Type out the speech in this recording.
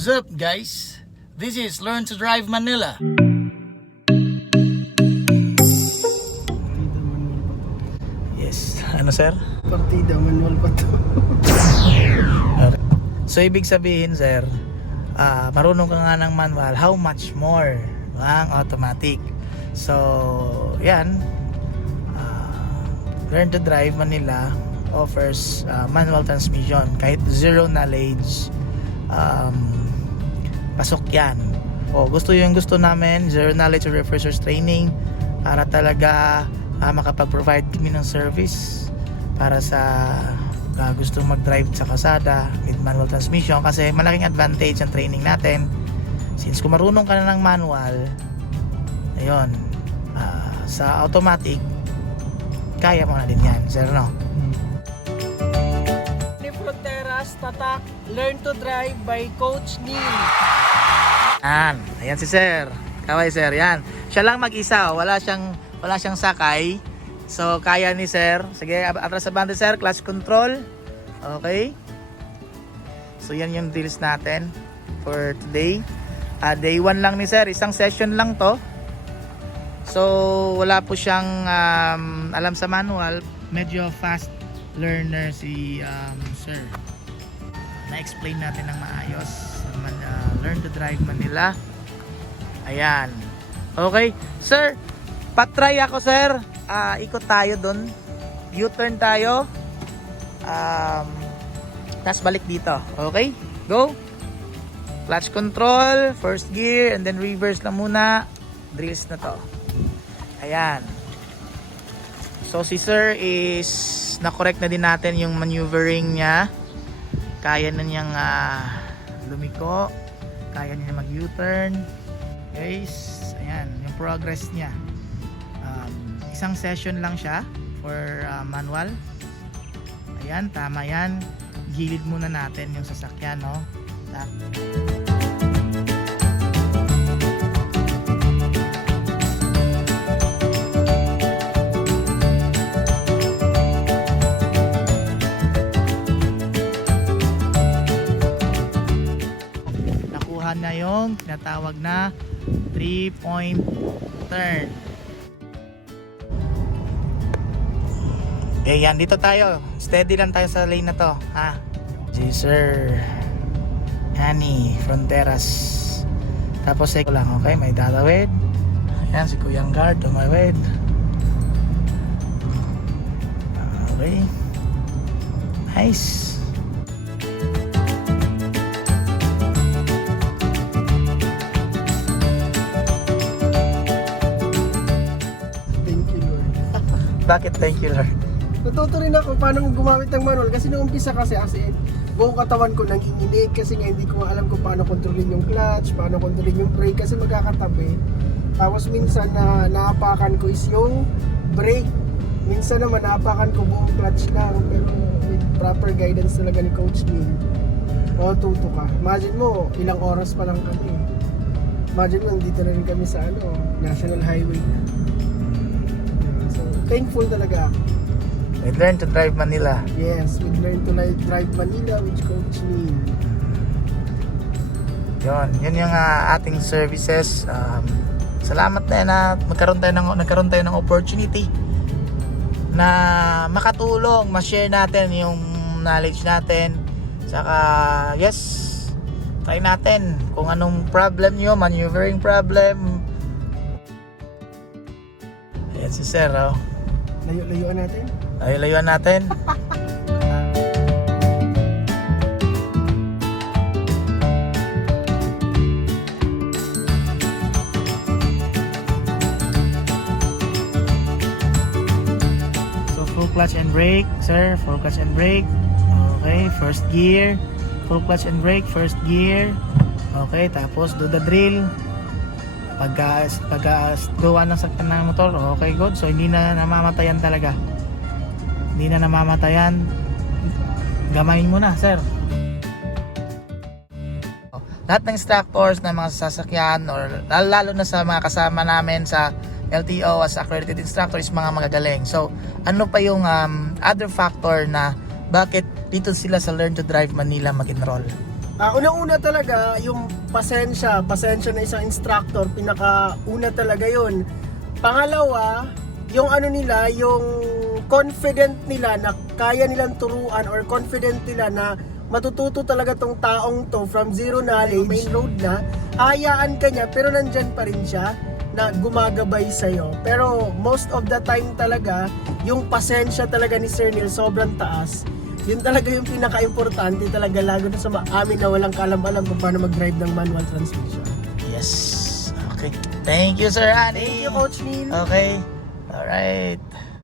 What's up, guys? This is Learn to Drive Manila. Yes, ano sir? Partida, manual pa to. Okay. So ibig sabihin sir, marunong ka nga ng manual, how much more ang automatic? So yan, Learn to Drive Manila offers manual transmission. Kahit zero knowledge, pasok yan. O gusto namin, zero knowledge or refresher's training para talaga makapag-provide kami ng service para sa gustong mag-drive sa kalsada with manual transmission, kasi malaking advantage ang training natin since kung marunong ka na ng manual, ayun, sa automatic kaya mo na din yan, sir, no? Fronteras, Tatak, Learn to Drive by Coach Neil. Ayan si sir. Kaway sir, yan. Siya lang mag-isa, wala siyang sakay. So kaya ni sir. Sige, atras sa banda sir, clutch control. Okay. So yan yung deals natin for today. Day 1 lang ni sir, isang session lang to. So wala po siyang alam sa manual, medyo fast learner si sir. Na-explain natin ng maayos. Learn to Drive Manila. Ayan. Okay. Sir, patry ako sir. Ikot tayo dun. U-turn tayo. Tapos balik dito. Okay? Go. Clutch control. First gear. And then reverse lang muna. Drills na to. Ayan. So si sir is na-correct na din natin yung maneuvering niya. Kaya na niyang lumiko. Kaya niya mag U-turn. Guys, ayan yung progress niya. Isang session lang siya for manual. Ayan, tama yan. Gilid muna natin yung sasakyan, no? Na yung tinatawag na 3-point turn. Okay, yan, dito tayo. Steady lang tayo sa lane na to, ha? G sir Hani Fronteras. Tapos ko lang, okay? May dadawid. Yan si Kuyang Guard, tumawid. Okay, nice. Bakit thank you Lord? Natuto rin ako paano gumamit ng manual kasi nung umpisa kasi buong katawan ko nanginginig kasi nga hindi ko alam kung paano kontrolin yung clutch, paano kontrolin yung brake kasi magkakatabi. Tapos minsan na naapakan ko is yung brake. Minsan naman naapakan ko buong clutch lang, pero with proper guidance talaga ni Coach Neil, matututo ka. Imagine mo, ilang oras pa lang kami. Imagine mo, dito na rin kami sa National Highway. Thankful talaga ako. We Learn to Drive Manila. Yes, we Learn to Drive Manila with Coach Neil. Yun yung ating services. Salamat na nagkaroon tayo ng opportunity na makatulong, ma-share natin yung knowledge natin. Saka yes, try natin kung anong problem nyo, maneuvering problem. Ayan si sir, oh. Layo-layuan natin? Layo-layuan natin. So full clutch and brake, sir. Full clutch and brake. Okay, first gear. Full clutch and brake, first gear. Okay, tapos do the drill. Paggawa ng sakyan ng motor, okay, good. So hindi na namamatayan talaga. Hindi na namamatayan. Gamayin mo na, sir. Lahat ng instructors ng mga sasakyan or lalo na sa mga kasama namin sa LTO as accredited instructor is mga magagaling. So ano pa yung other factor na bakit dito sila sa Learn to Drive Manila mag-enroll? Unang-una talaga, yung pasensya na isang instructor, pinaka-una talaga yun. Pangalawa, yung ano nila, yung confident nila na kaya nilang turuan or confident nila na matututo talaga tong taong to from zero knowledge, main road na, hayaan ka niya pero nandyan pa rin siya na gumagabay sa'yo. Pero most of the time talaga, yung pasensya talaga ni Sir Neil sobrang taas. Yun talaga yung pinaka-importante talaga, lalo na sa amin na walang kaalam-alam kung paano mag-drive ng manual transmission. Yes. Okay. Thank you, Sir Ani. Thank you, Coach Neil. Okay. Alright.